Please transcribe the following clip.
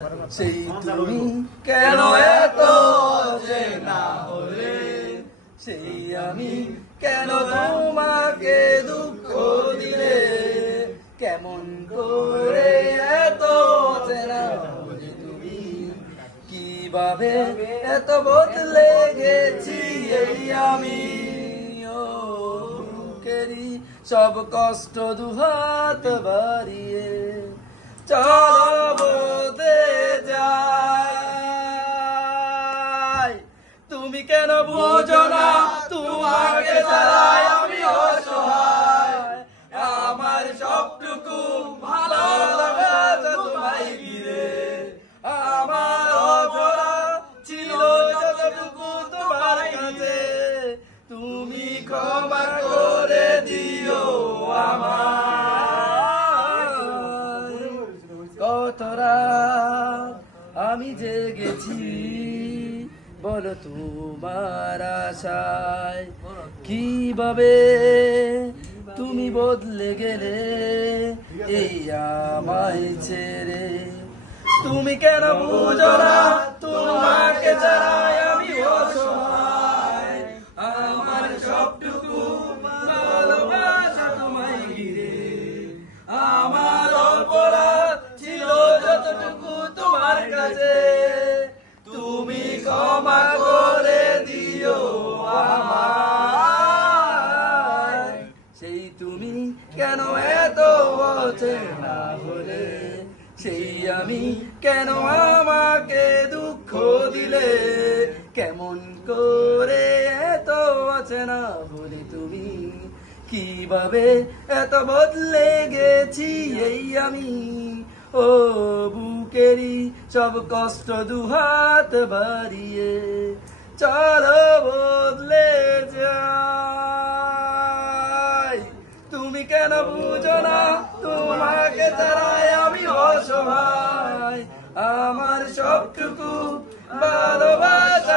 সেই তুমি কেন এত অচেনা হলে, সেই আমি কেন তোমাকে দুঃখ দিলে, কেমন করে এত অচেনা হলে তুমি, কিভাবে এত বদলে গেছি এই আমি। ও বুকেরই সব কষ্ট দুহাত বাড়িয়ে চলো বদলে যাই। তুমি কেন বুঝো না তোমাকে ছাড়াই আমি অসহায়, আমার সবটুকু ভালো লাগা তোমায় ঘিরে, আমার অপরাধ ছিল যতটুকু তোমার কাছে, তুমি ক্ষমা করে দিও আমার। কত রাত আমি জেগেছি বলো তোমার আশায়, কিভাবে তুমি বদলে গেলে এই আমায় ছেড়ে। তুমি কেন বুঝো না তোমাকে ছাড়াই আমি অসহায়, আমার সবটুকু ভালোবাসা তোমায় ঘিরে, আমার অপরাধ ছিল যতটুকু তোমার কাছে, তুমি ক্ষমা করে দিও আমায়। সেই তুমি কেন এত অচেনা হলে, সেই আমি কেন আমাকে দুঃখ দিলে, কেমন করে এত অচেনা হলে তুমি, কিভাবে এত বদলে গেছি এই আমি। ও বুকেরই সব কষ্ট দুহাত বাড়িয়ে চলো বদলে যাই। তুমি কেন বুঝো না তোমাকে ছাড়াই আমি অসহায়, আমার সবটুকু ভালোবাসা